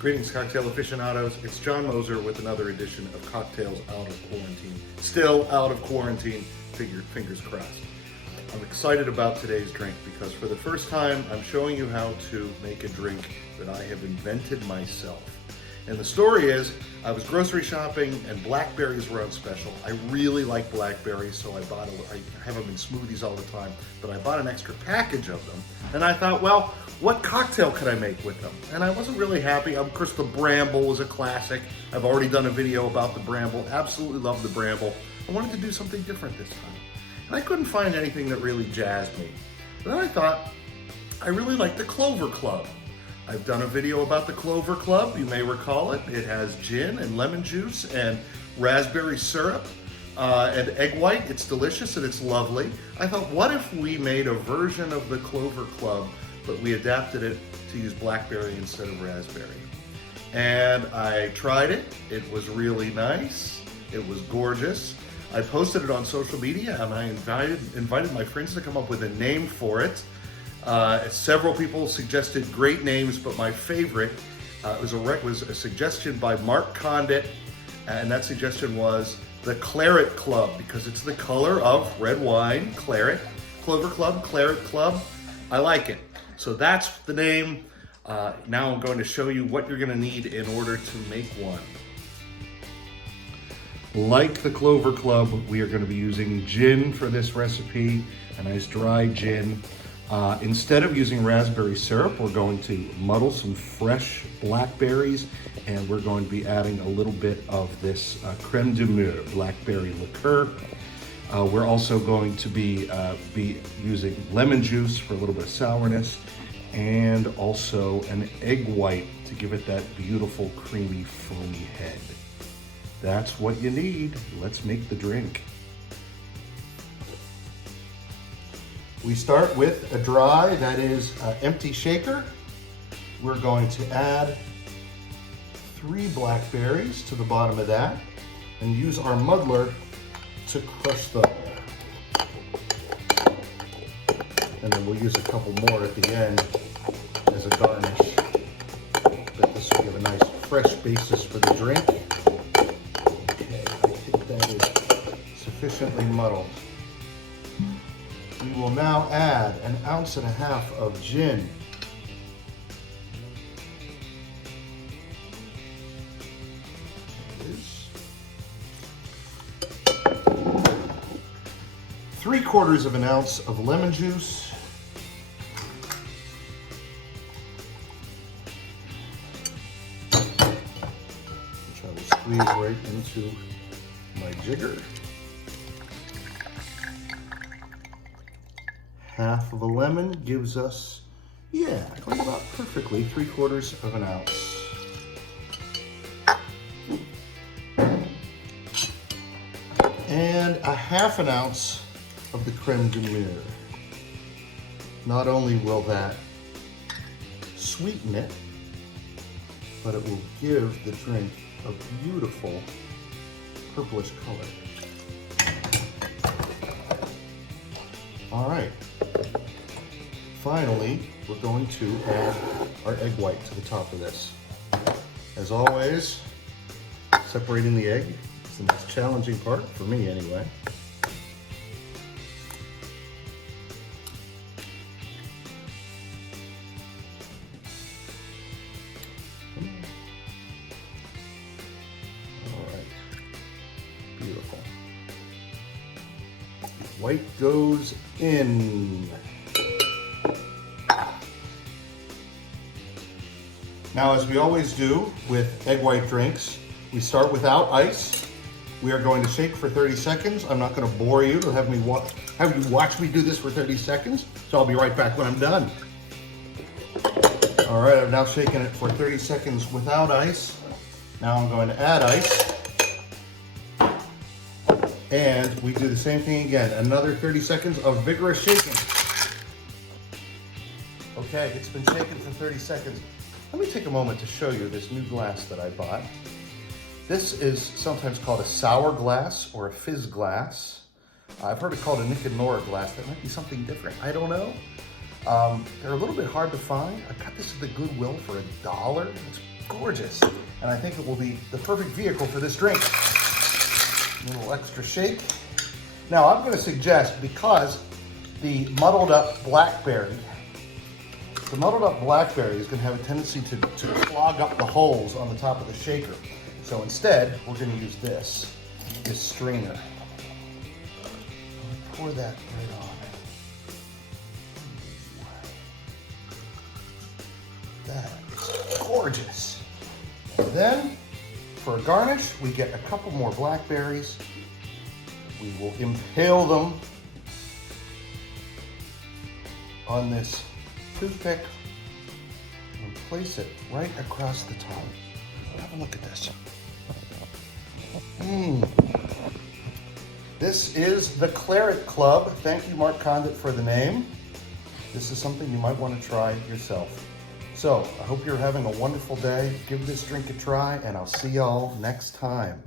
Greetings, cocktail aficionados. It's John Moser with another edition of Cocktails Out of Quarantine. Still out of quarantine, fingers crossed. I'm excited about today's drink because for the first time, I'm showing you how to make a drink that I have invented myself. And the story is, I was grocery shopping and blackberries were on special. I really like blackberries, so I have them in smoothies all the time, but I bought an extra package of them. And I thought, well, what cocktail could I make with them? And I wasn't really happy. Of course, the Bramble was a classic. I've already done a video about the Bramble. Absolutely love the Bramble. I wanted to do something different this time. And I couldn't find anything that really jazzed me. But then I thought, I really like the Clover Club. I've done a video about the Clover Club, you may recall it. It has gin and lemon juice and raspberry syrup and egg white. It's delicious and it's lovely. I thought, what if we made a version of the Clover Club, but we adapted it to use blackberry instead of raspberry? And I tried it. It was really nice. It was gorgeous. I posted it on social media and I invited my friends to come up with a name for it. Several people suggested great names, but my favorite was a suggestion by Mark Condit, and that suggestion was the Claret Club, because it's the color of red wine, claret. Clover Club, Claret Club. I like it. So that's the name. Now I'm going to show you what you're going to need in order to make one. Like the Clover Club, we are going to be using gin for this recipe, a nice dry gin. Instead of using raspberry syrup, we're going to muddle some fresh blackberries, and we're going to be adding a little bit of this creme de mure, blackberry liqueur. We're also going to be using lemon juice for a little bit of sourness, and also an egg white to give it that beautiful, creamy, foamy head. That's what you need. Let's make the drink. We start with a dry, that is empty shaker. We're going to add 3 blackberries to the bottom of that and use our muddler to crush them. And then we'll use a couple more at the end as a garnish. But this will give a nice fresh basis for the drink. Okay, I think that is sufficiently muddled. We will now add 1.5 ounces of gin. There it is. 3/4 ounce of lemon juice. Which I will squeeze right into my jigger. 1/2 lemon gives us, going about perfectly 3/4 ounce. And 1/2 ounce of the creme de mure. Not only will that sweeten it, but it will give the drink a beautiful purplish color. All right. Finally, we're going to add our egg white to the top of this. As always, separating the egg is the most challenging part, for me anyway. All right, beautiful. White goes in. Now, as we always do with egg white drinks, we start without ice. We are going to shake for 30 seconds. I'm not going to bore you to have you watch me do this for 30 seconds, so I'll be right back when I'm done. All right, I've now shaken it for 30 seconds without ice. Now I'm going to add ice. And we do the same thing again. Another 30 seconds of vigorous shaking. Okay, it's been shaken for 30 seconds. Let me take a moment to show you this new glass that I bought. This is sometimes called a sour glass or a fizz glass. I've heard it called a Nick and Nora glass. That might be something different. I don't know. They're a little bit hard to find. I got this at the Goodwill for $1. It's gorgeous. And I think it will be the perfect vehicle for this drink. A little extra shake. Now I'm going to suggest, because the muddled up blackberry is going to have a tendency to clog up the holes on the top of the shaker. So instead, we're going to use this strainer. Pour that right on. That is gorgeous. And then, for a garnish, we get a couple more blackberries. We will impale them on this toothpick and place it right across the top. Have a look at this. This is the Claret Club. Thank you, Mark Condit, for the name. This is something you might want to try yourself. So I hope you're having a wonderful day. Give this drink a try, and I'll see y'all next time.